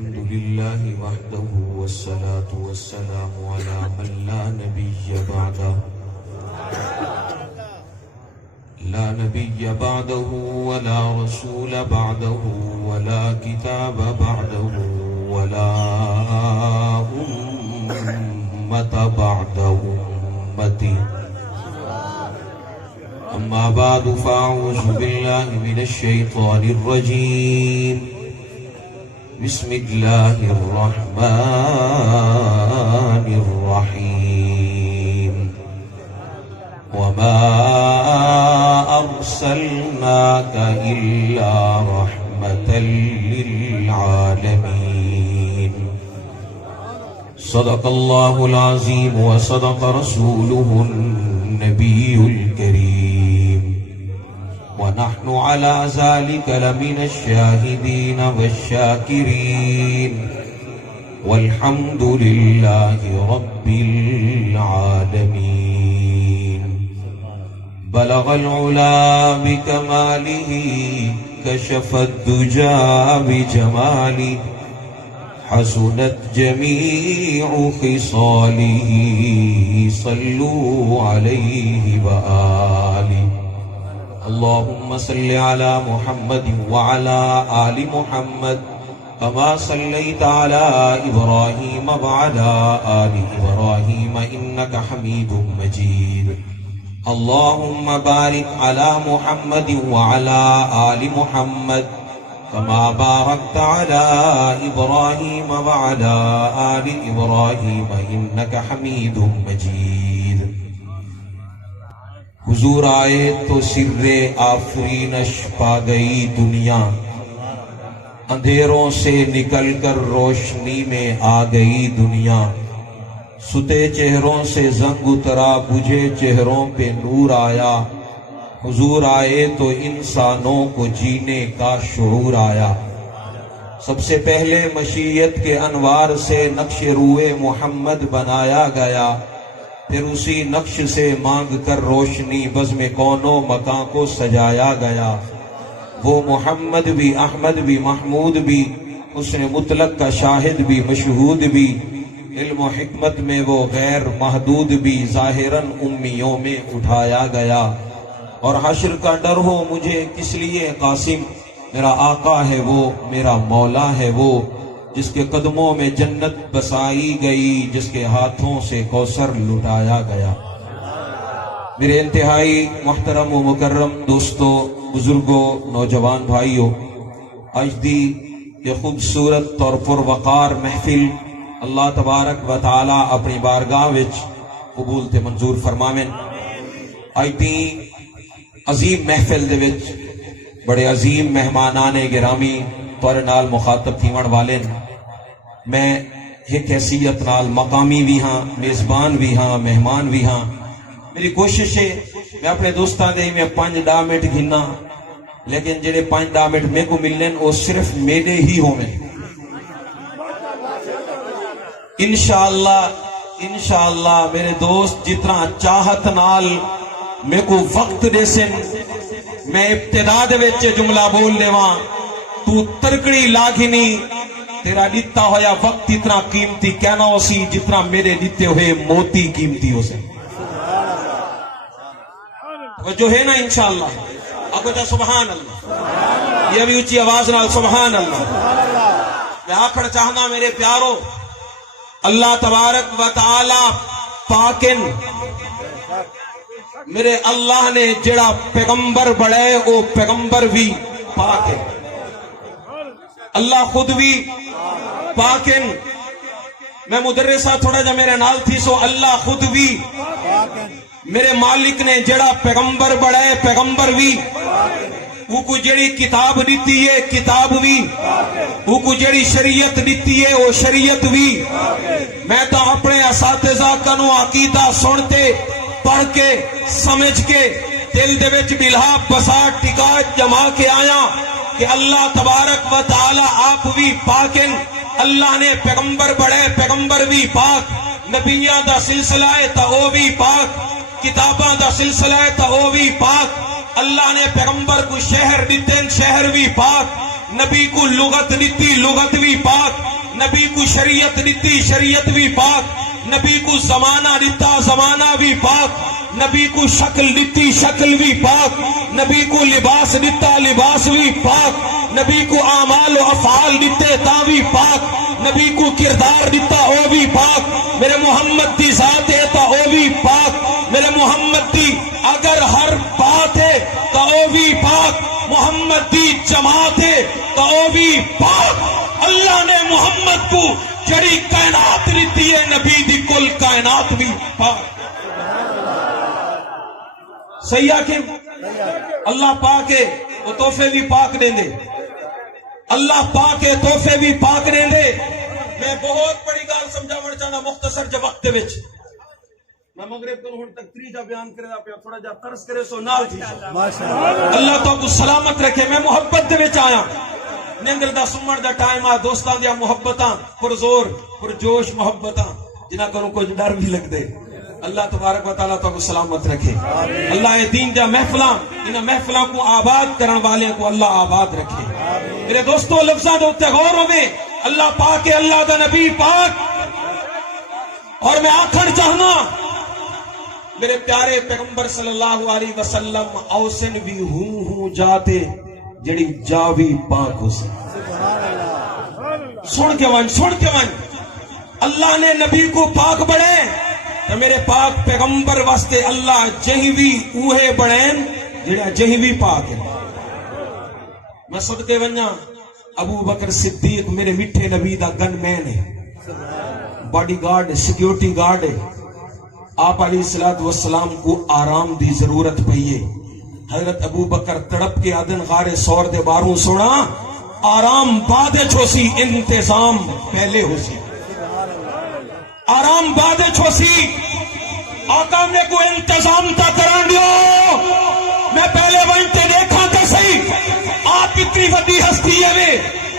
الحمد لله وحده والصلاة والسلام على من لا نبي بعده لا نبي بعده ولا رسول بعده ولا كتاب بعده ولا أمة بعد أمتي أما بعد فأعوذ بالله من الشيطان الرجيم بسم الله الرحمن الرحيم وما أرسلناك إلا رحمة للعالمين صدق الله العظيم وصدق رسوله النبي الكريم ونحن على ذلك لمن الشاهدين والشاكرين والحمد لله رب العالمين بلغ العلا بكماله كشف الدجى بجماله حسنت جميع خصاله صلوا عليه وآله اللهم صل على محمد وعلى آل محمد كما صليت على إبراهيم وعلى آل إبراهيم إنك حميد مجيد اللهم بارك على محمد وعلى آل محمد كما باركت على إبراهيم وعلى آل إبراهيم إنك حميد مجيد حضور آئے تو سر آفرینش پا گئی دنیا اندھیروں سے نکل کر روشنی میں آ گئی دنیا ستے چہروں سے زنگ اترا بجھے چہروں پہ نور آیا حضور آئے تو انسانوں کو جینے کا شعور آیا سب سے پہلے مشیت کے انوار سے نقش روئے محمد بنایا گیا پھر اسی نقش سے مانگ کر روشنی بزم کونوں مکان کو سجایا گیا وہ محمد بھی احمد بھی محمود بھی حسن مطلق کا شاہد بھی مشہود بھی علم و حکمت میں وہ غیر محدود بھی ظاہراً امیوں میں اٹھایا گیا اور حشر کا ڈر ہو مجھے کس لیے قاسم میرا آقا ہے وہ میرا مولا ہے وہ جس کے قدموں میں جنت بسائی گئی جس کے ہاتھوں سے کوثر لٹایا گیا میرے انتہائی محترم و مکرم دوستوں بزرگوں نوجوان بھائیوں آج دی یہ خوبصورت اور پروقار محفل اللہ تبارک و تعالی اپنی بارگاہ وچ قبول تے منظور فرماویں آج دی عظیم محفل دے وچ بڑے عظیم مہمانان گرامی تورے نال مخاطب تھیون والے میں ایک حیثیت نال مقامی بھی ہاں میزبان بھی ہاں مہمان بھی ہاں میری کوشش ہے میں اپنے دوستاں دے میں 5 منٹ گھننا لیکن جڑے 5 منٹ میں کو ملن وہ صرف میرے ہی ہوئے انشاءاللہ میرے دوست جتنا چاہت نال میں کو وقت دے سن میں ابتدا دے وچ جملہ بول لیواں تو ترکڑی لاگھنی تیرا دیتا ہویا وقت اتنا قیمتی کہنا ہو سی جتنا میرے دیتے ہوئے موتی قیمتی ہو سے جو ہے نا انشاءاللہ آگو جا سبحان اللہ یہ بھی اچھی آواز نال سبحان اللہ میں آکھڑ چاہنا میرے پیارو اللہ تبارک و تعالی پاکن میرے اللہ نے جڑا پیغمبر بڑھائے وہ پیغمبر بھی پاک ہے اللہ خود بھی پاک ہے میں مدرسہ تھوڑا جا میرے نال تھی سو اللہ خود بھی میرے مالک نے جڑا پیغمبر بڑھائے پیغمبر بھی وہ کو جڑی کتاب دیتی ہے کتاب بھی وہ کو جڑی شریعت دیتی ہے وہ شریعت بھی میں تو اپنے اساتذہ کنو عقیدہ سنتے پڑھ کے سمجھ کے دل دے وچ بلہا بسا ٹکا جما کے آیا کہ اللہ تبارک و تعالی آپ بھی پاکن اللہ نے پیغمبر بڑھے پیغمبر بھی پاک نبیاں دا سلسلہ ہے تا وہ بھی پاک کتاباں دا سلسلہ ہے تا وہ بھی پاک اللہ نے پیغمبر کو شہر دیتے شہر بھی پاک نبی کو لغت دیتی لغت بھی پاک کو شریعت دیتی شریعت بھی پاک، نبی کو زمانہ دیتا زمانہ بھی پاک، نبی کو شکل دیتی شکل بھی پاک، نبی کو لباس دیتا لباس بھی پاک، نبی کو اعمال و افعال دیتے تا بھی پاک، نبی کو کردار دیتا او بھی پاک، میرے محمد دی ذات ہے تا او بھی پاک، میرے محمد دی اگر ہر بات ہے تا او بھی پاک، محمد دی جماعت ہے تا او بھی پاک۔ اللہ نے محمد کو جڑی کائنات دیتی ہے، نبی دی کل کائنات بھی پاک۔ صحیح آکھیں؟ اللہ پاک ہے، وہ تحفے بھی پاک دیں دے، اللہ پاک ہے تحفے بھی پاک دیں دے۔ میں بہت بڑی گال سمجھاونا چاہنا مختصر جب وقت وچ، میں مغرب کو ہن تک تریجا بیان کرے دا پیا، تھوڑا جا ترس کرے سو نال تھی اللہ تو کو سلامت رکھے۔ میں محبت دے وچ آیا، نندر دا سمن دا ٹائم آ، دوستاں دیا محبتاں پرزور پرجوش محبتاں جنہاں کو کچھ ڈر بھی لگ دے۔ اللہ تبارک و تعالیٰ تو کو سلامت رکھے، اللہ یہ دین دا محفلاں انہاں محفلاں کو آباد کرن والے کو اللہ آباد رکھے۔ میرے دوستو لفظاں دے اوتے غور ہوے، اللہ پاک ہے، اللہ دا نبی پاک۔ اور میں آکھن چاہنا میرے پیارے پیغمبر صلی اللہ علیہ وسلم اوسن بھی ہوں جاتے جڑی جاوی پاک ہو سی۔ سن کے ون اللہ نے نبی کو پاک بڑھے تو میرے پاک پیغمبر واسطے اللہ جہوی اوہے بڑھین جڑا جہوی پاک ہے۔ میں صدقے ونجا ابو بکر صدیق میرے میٹھے نبی دا گن مین ہے، باڈی گارڈ سیکیورٹی گارڈ ہے۔ آپ علیہ الصلوۃ والسلام کو آرام دی ضرورت پئی ہے، حضرت ابو بکر تڑپ کے آدن غار سور دے باروں سونا آرام بعد چھو سی انتظام پہلے ہو سی، آرام بعد چھو سی۔ آقا نے کو انتظام تا کرن دیو، میں پہلے وہاں دیکھا تو صحیح آپ اتنی وڈی ہستی ہے وے،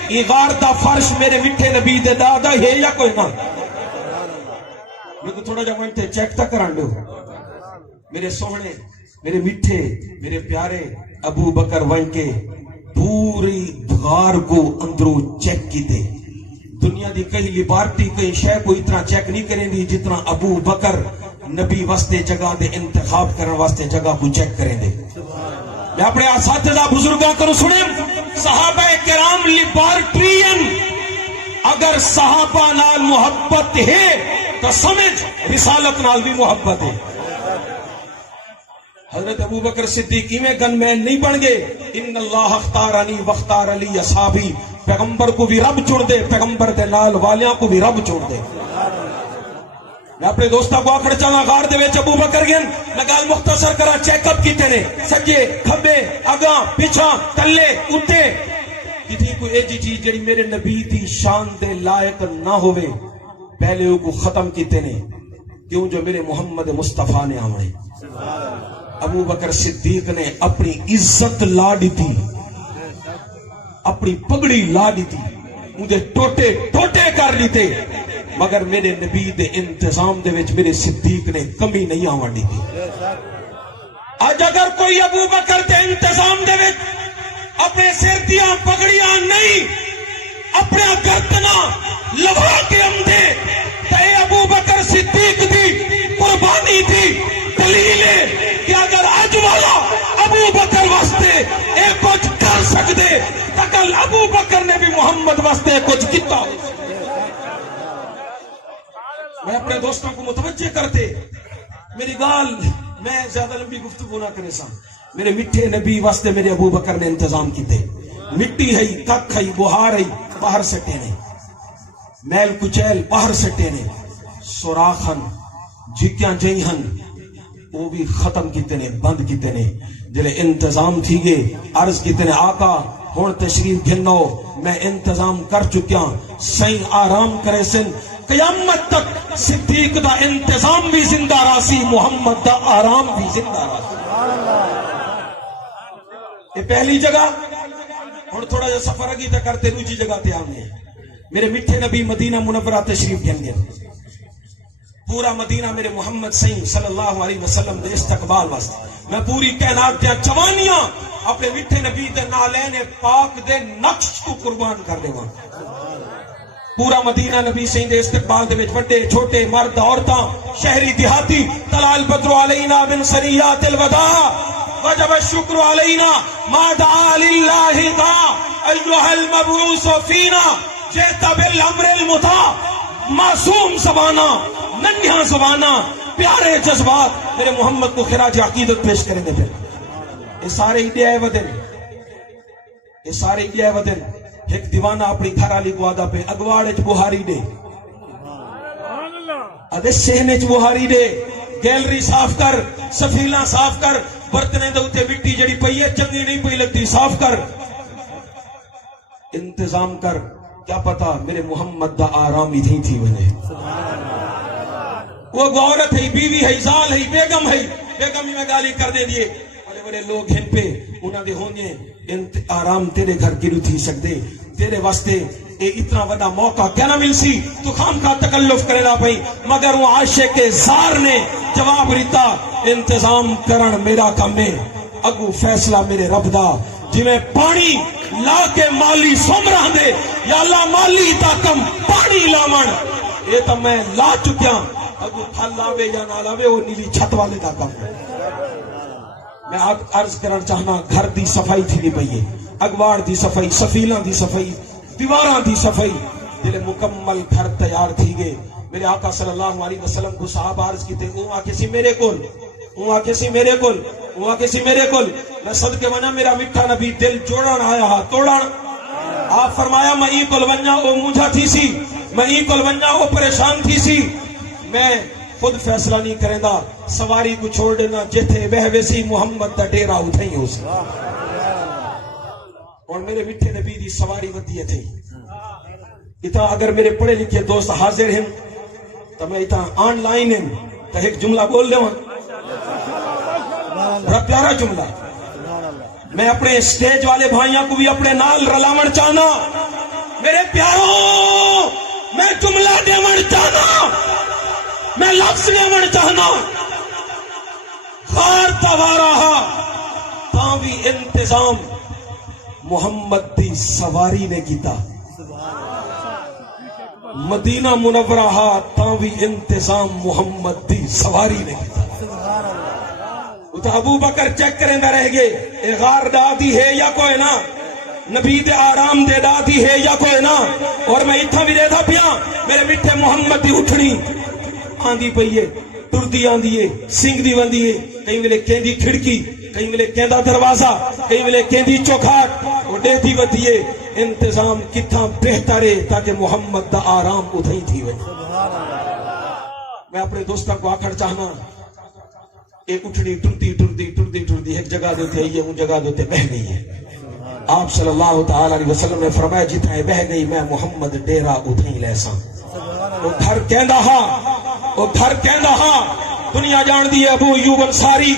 یہ غار دا فرش میرے میٹھے نبی دے دادا ہے یا کوئی نہ؟ میں کو تھوڑا جا وہاں چیک تا کرن دیو۔ میرے سوہنے میرے میٹھے میرے پیارے ابو بکر وہاں کے پوری غار کو اندروں چیک کی دے۔ دنیا دی کئی لیبارٹی کئی شے کو اتنا چیک نہیں کریں دی جتنا ابو بکر نبی واسطے جگہ دے انتخاب کرنے واسطے جگہ کو چیک کریں دے۔ میں اپنے اساتذہ بزرگاں کو سنیں، صحابہ کرام لیبارٹرین، اگر صحابہ نال محبت ہے تو سمجھ رسالت نال بھی محبت ہے۔ حضرت ابو بکر صدیقی میں گن مین نہیں بن گئے، ان اللہ اختارنی واختار علی اصحابی، پیغمبر کو بھی رب چن دے، پیغمبر دے نال والیاں کو بھی رب چن دے۔ میں اپنے دوستہ کو آکھڑ چاہاں غار دے وچ ابو بکر گن، میں گال مختصر کرا چیک اپ کیتے نے، سجے کھبے اگاں پیچھا تلے اتے کسی کو ایجی چیز جڑی میرے نبی دی شان دے لائق نہ ہوئے پہلے وہ کو ختم کیتے نے، کیوں جو میرے محمد مصطفیٰ نے آمائے۔ ابو بکر صدیق نے اپنی عزت لا دی تھی، اپنی پگڑی لا دی تھی، مجھے ٹوٹے ٹوٹے کر لیتے، مگر میرے نبی دے انتظام دے وچ میرے صدیق نے کمی نہیں آوان دی تھی۔ آج اگر کوئی ابو بکر دے انتظام دے وچ اپنے سر دیاں پگڑیاں نہیں اپنے گردنا لوا کے ہم دے تے ابو بکر صدیق دی قربانی دی دلیل ہے کہ اگر آج والا ابو بکر واسطے اے کچھ کر سکتے تکل ابو بکر نے بھی محمد واسطے کچھ کیتا۔ میں اپنے دوستوں کو متوجہ کرتے میری گال میں زیادہ لمبی گفتگو نہ کرے سا، میرے میٹھے نبی واسطے میرے ابو بکر نے انتظام کیتے، مٹی ہے کک ہے بہار ہے باہر سٹے نے، میل کچیل باہر سٹے نے، سوراخن جھکیاں جہن وہ بھی ختم کیتے نے، بند کیتے نے۔ جلے انتظام تھی گئے عرض کیتے نے آقا ہون تشریف گھنو، میں انتظام کر چکیا، سائیں آرام کرے سن، قیامت تک صدیق دا انتظام بھی زندہ راسی، محمد دا آرام بھی زندہ راسی۔ یہ پہلی جگہ، اور تھوڑا جا سفر اگی تک کرتے دوسری جگہ تے آنے۔ میرے میٹھے نبی مدینہ منورہ تشریف گھن گئے، پورا مدینہ میرے محمد صلی اللہ علیہ وسلم دے استقبال واسطے، میں پوری کائنات دیا جوانیاں اپنے میٹھے نبی دے نالین پاک دے نقش کو قربان کر دے وہاں۔ پورا مدینہ نبی سین دے استقبال دے وچ وڈے چھوٹے مرد عورتاں شہری دیہاتی طلع البدر علینا من ثنیات الوداع وجب الشکر علینا ما دعا للہ دا ایھا المبعوث فینا جئت بالامر المطاع معصوم زبانہ ننھا زبانہ پیارے جذبات میرے محمد کو خراج عقیدت پیش کریں گے. پھر یہ سارے انڈیا ودن یہ سارے انڈیا ودن ایک دیوانہ اپنی گھر والی کو آدھا پہ اگواڑ بہاری دے ادھے سہنے بہاری دے گیلری صاف کر سفیلاں صاف کر برتنے دے اتے مٹی جڑی پئی ہے چنگی نہیں پئی لگتی صاف کر انتظام کر. کیا پتا میرے محمد دا آرام ہی تھی ونے وہ عورت ہے بیوی ہے زال ہے بیگم ہی میں گالی کر دے دیے بڑے بڑے لوگ ہیں پہ انہاں دے ہونے آرام تیرے گھر کی تھی سکتے تیرے واسطے اے اتنا بڑا موقع کیا نہ مل سی تو خام کا تکلف کرے نہ پئی مگر وہ عاشق کے زار نے جواب دیتا انتظام کرن میرا کم ہے اگو فیصلہ میرے رب دا جی میں پانی لا کے مالی سومرہ دے یا اللہ مالی تا کم پانی لامن یہ تو میں لا چکیا اگو پھل لاوے یا نہ لاوے وہ نیلی چھت والے دا کم ہے. میں عرض کرنا چاہنا گھر دی صفائی تھی نہیں پئیے اگواڑ دی صفائی سفیلاں دی صفائی دیواراں دی صفائی دل مکمل گھر تیار تھی گئے. میرے آقا صلی اللہ علیہ وسلم کو صحابہ عرض کی تے اون آکے سی میرے کول میں صدقے ونا میرا میٹھا نبی دل جوڑن آیا ہا توڑن آپ فرمایا میں ای کول ونجا او مونجھا تھی سی میں ای کول ونجا او پریشان تھی سی میں خود فیصلہ نہیں کریں دا سواری کو چھوڑ دینا جتھے بہوے سی محمد دا ڈیرا اتھیں ہو سی اور میرے میٹھے نبی دی سواری ودیے تھی اتنا اگر میرے پڑھے لکھے دوست حاضر ہیں تو میں اتنا آن لائن ہیں تو ایک جملہ بول لے وہاں بڑا پیارا جملہ میں اپنے سٹیج والے بھائیاں کو بھی اپنے نال رلاون چاہنا میرے پیاروں میں جملہ دیون چاہنا میں لفظ دیون چاہنا غار توارا تاں بھی انتظام محمد دی سواری نے کیتا مدینہ منورہ تاں بھی انتظام محمد دی سواری نے کیتا. تو ابو بکر چیک کریں دا رہ گئے اے غار دادی ہے یا کوئی نہ نبی دے آرام دے دادی ہے یا کوئی نہ اور میں اتھا بھی دے تھا پیا میرے میٹھے محمد دی اٹھنی آندھی پئیے ٹردی آندھی ہے سنگ دی وندی ہے کہیں ملے کہندی کھڑکی کہیں ملے کہندا دروازہ کہیں ملے کہندی چوکھاٹ وہ دے دی ودیے انتظام کتھا بہتر ہے تاکہ محمد دا آرام اتھائی تھی وے. میں اپنے دوستوں کو آکھڑ چاہنا ایک اٹھنی ٹردی ایک جگہ دیتے آئی ہے ان جگہ دیتے بہ گئی ہے. آپ صلی اللہ تعالی علیہ وسلم نے فرمایا جتنا بہ گئی میں محمد ڈیرا اتھائی لیسا وہ گھر کہندا ہاں دنیا جان دی ابو ایوب انصاری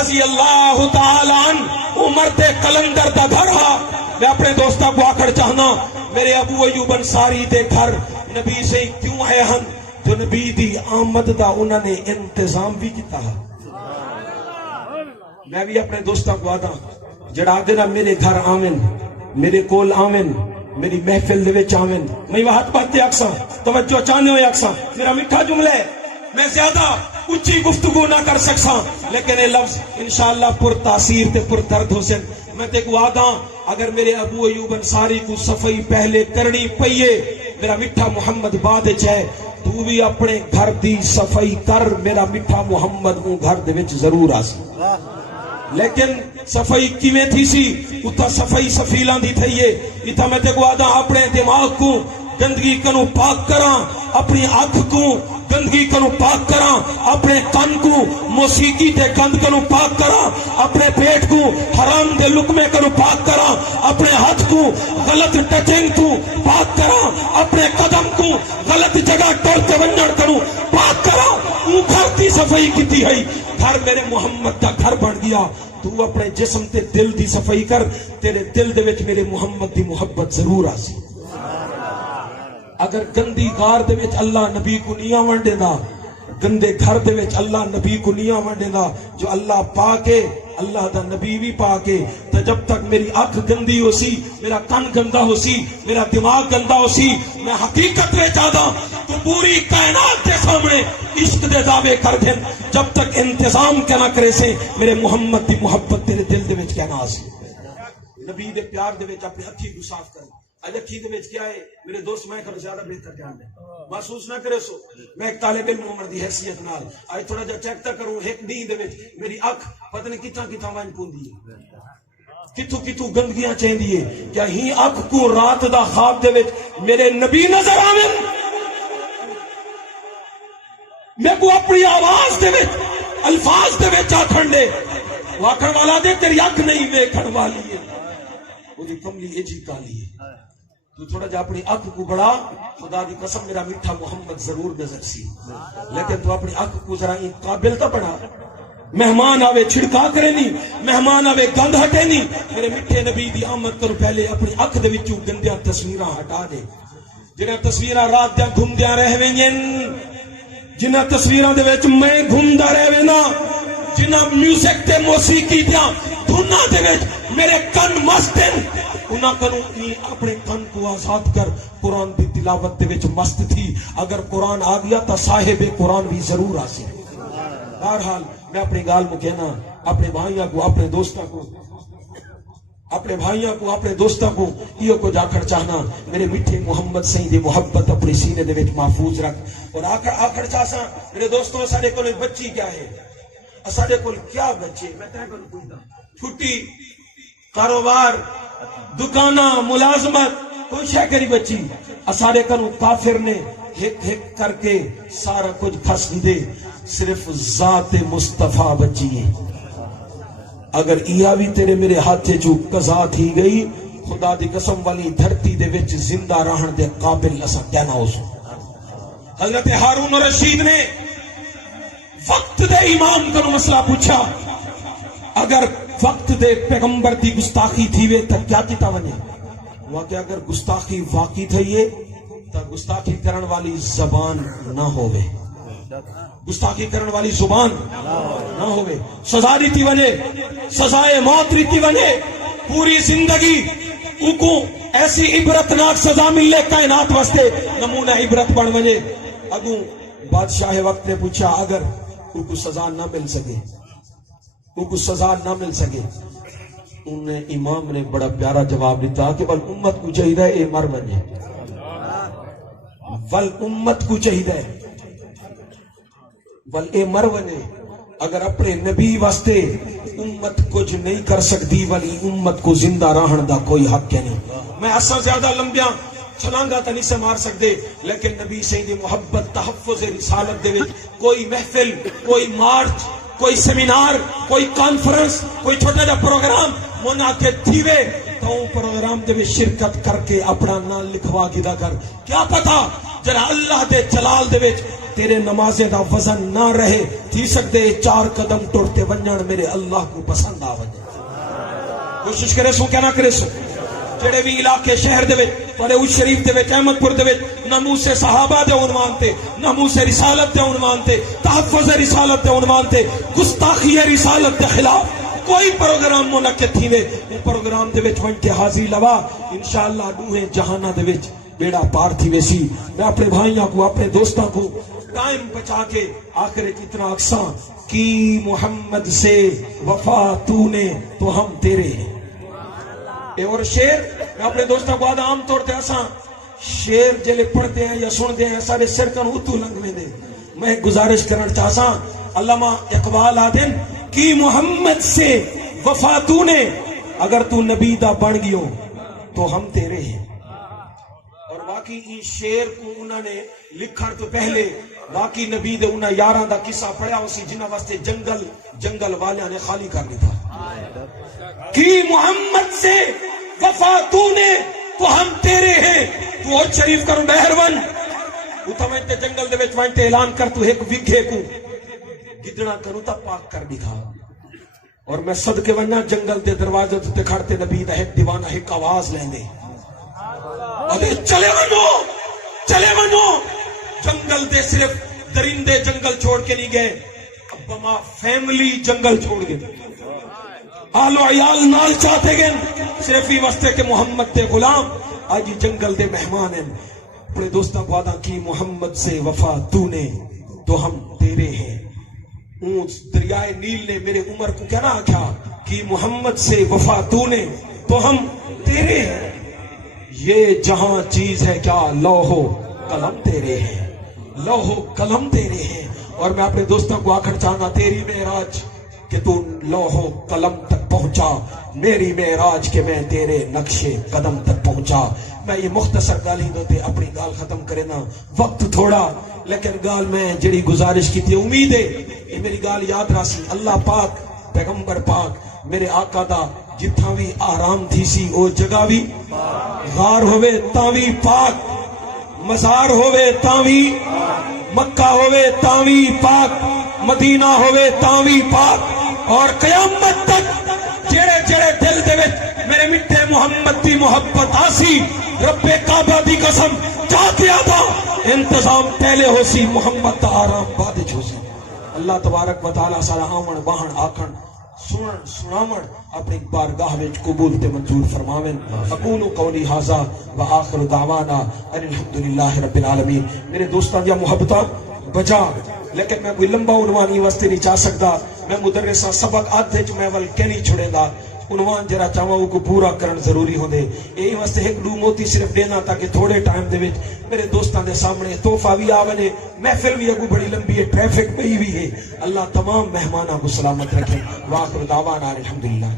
رضی اللہ تعالی عنہ عمر تے کلندر دا گھر ہا. میں اپنے دوستوں کو آکھڑ چاہنا میرے ابو ایوب انصاری دے گھر نبی سے کیوں آئے ہن جو نبی دی آمد دا انہوں نے انتظام بھی کیتا ہے. میں بھی اپنے دوستوں کو آدھا جڑا آگے میرے گھر آمن میرے کول آمن میری محفل دے وچ آمن میں وہاں باتیں اکساں توجہ چاہنے ہوئے اکساں میرا میٹھا جملہ ہے میں زیادہ اچھی گفتگو نہ کر سکساں لیکن یہ لفظ انشاءاللہ پر تاثیر تے پر درد ہو سن. میں تے کو آدھا اگر میرے ابو ایوب انصاری کو صفائی پہلے کرنی پئیے میرا میٹھا محمد بعد ہے تو بھی اپنے گھر دی صفائی کر میرا میٹھا محمد وہ گھر دے وچ ضرور آسی. لیکن صفائی کیویں تھی سی اتھا صفائی سفیلاں دی تھئیے اتھا میں تے کو آدھا اپنے دماغ کو گندگی کنو پاک کراں اپنی آنکھ کو گندگی کنو پاک کراں اپنے کان کو موسیقی تے گند کنو پاک کراں اپنے پیٹ کو حرام دے لقمے کنو پاک کراں اپنے ہاتھ کو غلط ٹچنگ تو پاک کراں اپنے قدم کو غلط جگہ ٹورتے ونجڑ کنو پاک کراں اون گھر کی صفائی کیتی ہے گھر میرے محمد کا گھر بن گیا. تو اپنے جسم تے دل دی صفائی کر تیرے دل دے وچ میرے محمد دی محبت ضرور آسی. اگر گندی غار دے وچ اللہ نبی کو نہیں آون دیندا گندے گھر دے وچ اللہ نبی کو نہیں آون دیندا جو اللہ پاکے اللہ دا نبی بھی پاکے تو جب تک میری اکھ گندی ہو سی، میرا کن گندا ہو سی، میرا دماغ گندا ہو سی، میں حقیقت میں چاہتا تو پوری کائنات کے سامنے عشق دے دعوے کر دیں، جب تک انتظام کیا نہ کرے سے میرے محمد دی محبت تیرے دل دے وچ کیا نہ آسی۔ نبی دے پیار دے وچ اپنے ہتھی کو صاف کر۔ اج اکھی دے وچ کیا ہے میرے دوست، میں کرو زیادہ بہتر جان دے محسوس نہ کرے سو، میں ایک طالب علم عمر دی حیثیت نال اج تھوڑا جا چیک تا کروں، ایک نیند دے وچ میری اکھ پتہ نہیں کتھاں کتھاں وان پوندی ہے، کتھوں کتھوں گندگیاں چیندی ہے، کیا ہی اکھ کو رات دا خواب دے وچ میرے نبی نظر آویں؟ میں کو اپنی آواز دے وچ الفاظ دے وچ آکھن دے، واکھن والا دے تیری اکھ نہیں ویکھن والی ہے، وہ دی کملی ایجی کالی ہے، تو تھوڑا جا اپنی اکھ کو بڑا، خدا دی قسم میرا میٹھا محمد ضرور نظر سی، لیکن تو اپنی اکھ کو ذرا ان قابل تو بنا، مہمان آوے چھڑکا کرے نہیں، مہمان آوے گند ہٹے نہیں، میرے میٹھے نبی دی آمد تو پہلے اپنی اکھ دے وچوں گندیاں تصویراں ہٹا دے، جنہاں تصویراں رات دیاں گھومدیاں رہ ویندیاں، جنہاں تصویراں دے وچ میں گھومدا رہ وینا، جنہاں میوزک تے موسیقی دیاں دھناں دے وچ میرے کن مست ہیں، انہاں کنوں اپنے کن کو آزاد کر، قرآن دی تلاوت دے وچ مست تھی، اگر قرآن آ گیا تو صاحب قرآن بھی ضرور آسی۔ بہرحال میں اپنی گال میں کہنا، اپنے بھائیاں کو، اپنے دوستاں کو، اپنے بھائیاں کو، اپنے دوستاں کو یہ کو جا کر چاہنا میرے میٹھے محمد سائیں دی محبت اپنے سینے دے وچ محفوظ رکھ، اور آخر چاہساں میرے دوستوں ساڈے کول بچی کیا ہے، ساڈے کول کیا بچے، میں تے کول پوچھدا چھٹی، کاروبار، دکاناں، ملازمت، کوئی شے کری بچی، ساڈے کولوں کافر نے ہک ہک کر کے سارا کچھ پھس دے، صرف ذات مصطفیٰ بچی ہے، اگر یہ بھی تیرے میرے ہاتھ جو قضا تھی گئی، خدا دی قسم والی دھرتی دے وچ زندہ رہن دے قابل اساں کیا نہ ہو سو۔ حضرت ہارون رشید نے وقت دے امام کو مسئلہ پوچھا، اگر وقت دے پیغمبر دی گستاخی تھی وے تو کیا کیتا ونے؟ وہ کہ اگر گستاخی واقعی تھئیے تو گستاخی کرن والی زبان نہ ہوئے، گستاخی کرن والی زبان نہ ہوئے، سزا دیتی ونے، سزائے موت دیتی ونے، پوری زندگی کو ایسی عبرتناک سزا ملے کائنات واسطے نمونہ عبرت بن ونے۔ اگوں بادشاہ وقت نے پوچھا اگر کو سزا نہ مل سکے، کو سزا نہ مل سکے، انہیں امام نے بڑا پیارا جواب دیتا کہ بل امت کو چاہیے اے مر بنے، بل امت کو چاہیے بل اے مر بنے، اگر اپنے نبی واسطے امت کچھ نہیں کر سکتی ولی امت کو زندہ رہن دا کوئی حق نہیں۔ میں اصلا زیادہ لمبیاں چھلانگا تا نہیں سے مار سکتے، لیکن نبی سید محبت تحفظ رسالت دے وچ کوئی محفل، کوئی مارچ، کوئی سیمینار، کوئی کانفرنس، کوئی چھوٹا جا پروگرام منعقد تھیوے تو پروگرام دے وچ شرکت کر کے اپنا نام لکھوا گدا کر، کیا پتا جڑا اللہ دے جلال دے وچ تیرے نمازیں دا وزن نہ رہے تھی سکتے 4 قدم ٹرتے ونجن میرے اللہ کو پسند آ وجے۔ کوشش کرے سو کیا نہ کرے سو، جڑے بھی علاقے شہر دے وچ تواڈے اس شریف دے وچ احمد پور دے وچ ناموس صحابہ دے عنوان تے، ناموس رسالت دے عنوان تے، تحفظ رسالت دے عنوان تے، گستاخی رسالت دے خلاف کوئی پروگرام منعقد تھیوے، وہ پروگرام دے وچ ون کے حاضری لوا، انشاءاللہ دوہیں جہاناں دے وچ بیڑا پار تھی ویسی۔ میں اپنے بھائیاں کو، اپنے دوستاں کو ٹائم بچا کے آخر اتنا اقساں کی محمد سے وفا تو نے تو ہم تیرے ہیں۔ اے اور شعر میں اپنے دوستوں کو عام طور تے اساں شعر جلے پڑھتے ہیں یا سنتے ہیں سارے سر کن اتو لنگ میں دے، میں گزارش کرنا چاہساں علامہ اقبال آدن کی محمد سے وفا تو نے، اگر تو نبی دا بن گیو تو ہم تیرے ہیں۔ اور واقعی ان شعر کو انہوں نے لکھن تو پہلے واقعی نبی دے انہاں یاراں دا قصہ پڑھیا ہو سی جنہاں واسطے جنگل والیاں نے خالی کر دیا تھا۔ کی محمد سے وفا تو نے تو ہم تیرے ہیں، تو اور شریف کروں بہر ون اتھا وانتے جنگل دے وچ وانتے اعلان کر تو ایک وگھے کو گدڑا کروں تا پاک کر دکھا، اور میں صدقے وننا جنگل دے دروازے تے کھڑتے نبی دا ایک دیوانہ ایک آواز لیندے ابھی چلے ونو جنگل دے صرف درندے جنگل چھوڑ کے نہیں گئے، ابا ماں فیملی جنگل چھوڑ گئے، آل و عیال نال چاہتے گئے صرف ہی واسطے کہ محمد تے غلام آج جنگل دے مہمان ہیں. اپنے دوستوں کو وعدہ کی محمد سے وفا تو نے تو ہم تیرے ہیں. دریائے نیل نے میرے عمر کو کیا نہ کیا کہ محمد سے وفا تو نے تو ہم تیرے ہیں. یہ جہاں چیز ہے کیا لوح و قلم تیرے ہیں, لوح و قلم تیرے ہیں. اور میں اپنے دوستوں کو آخر چاہنا تیری معراج کہ تو لوح و قلم تک پہنچا, میری معراج کہ میں تیرے نقش قدم تک پہنچا. میں یہ مختصر گالی دوتے اپنی گال ختم کرے نا وقت تھوڑا, لیکن گال میں جڑی گزارش کی تھی امید ہے یہ میری گال یاد راسی. اللہ پاک پیغمبر پاک میرے آقا دا جتھاں بھی آرام تھی سی او جگہ بھی غار ہوئے تاں بھی پاک, مزار ہوئے تاں بھی مکہ ہوئے تاں بھی پاک, مدینہ ہوئے تاں بھی پاک. اور قیامت تک جڑے جڑے دل دے وچ میرے میٹھے محمد دی محبت آسی رب کعبہ دی قسم چاہتے آدھا انتظام پہلے ہو سی محمد دا آرام بعد ہو سی. اللہ تبارک و تعالی سارا آمن باہن آکھن سنن سناون اپنی بارگاہ وچ قبول تے منظور فرماون. اقول قولی ھذا وآخر دعوانا ان الحمدللہ رب العالمین. میرے دوستاں دی محبتاں بجا لیکن میں کوئی لمبا عنوان واسطے نہیں چاہ سکتا. میں مدرسہ سبق آدھے چ میں ول کہ نہیں چھڑے گا, عنوان جرا چاہواں کو پورا کرن ضروری ہوندے. یہی واسطے ایک دو موتی صرف دینا تاکہ تھوڑے ٹائم دے وچ میرے دوستاں دے سامنے تحفہ بھی آوے. محفل بھی اگو بڑی لمبی ہے, ٹریفک بھی ہے. اللہ تمام مہماناں کو سلامت رکھے. واخر دعوانا الحمدللہ.